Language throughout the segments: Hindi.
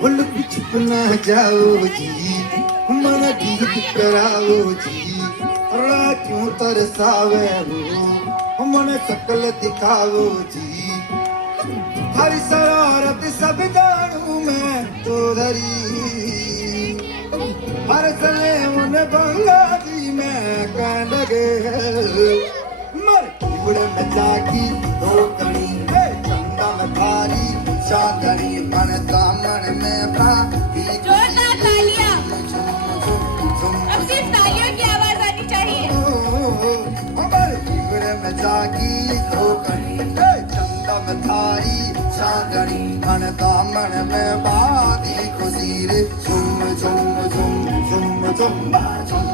भूल भी चुप ना जाओ जी, मन गीत कराओ जी, क्यों तरसावे हो मन शकल दिखाओ जी, हरी शरारत सब जानू मैं तो धरी, हर सले मन बंगा जी मैं कह लगे मर कीबड़े में जागी दो कणी चंदा में भारी चांदनी मन दामन में भागी जोरदार तालियां। अब सिर्फ तालियों की आवाज आनी चाहिए। मर कीबड़े में जागी दो कणी चंदा में भारी चांदनी मन दामन में भागी खुशी रे झुम झुम झुम झुम झुम झुम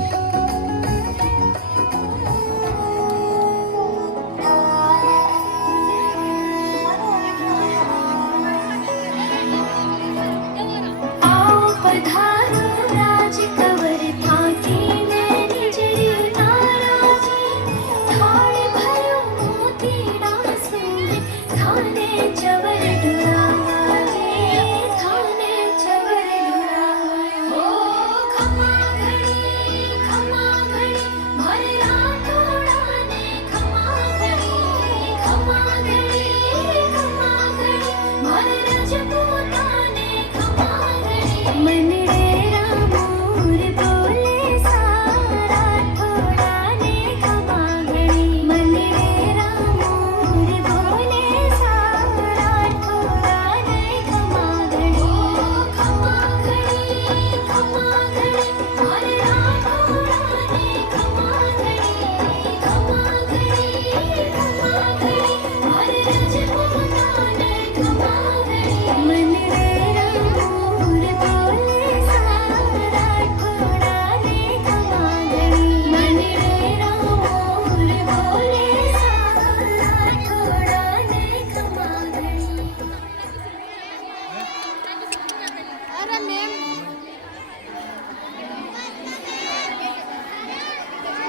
मन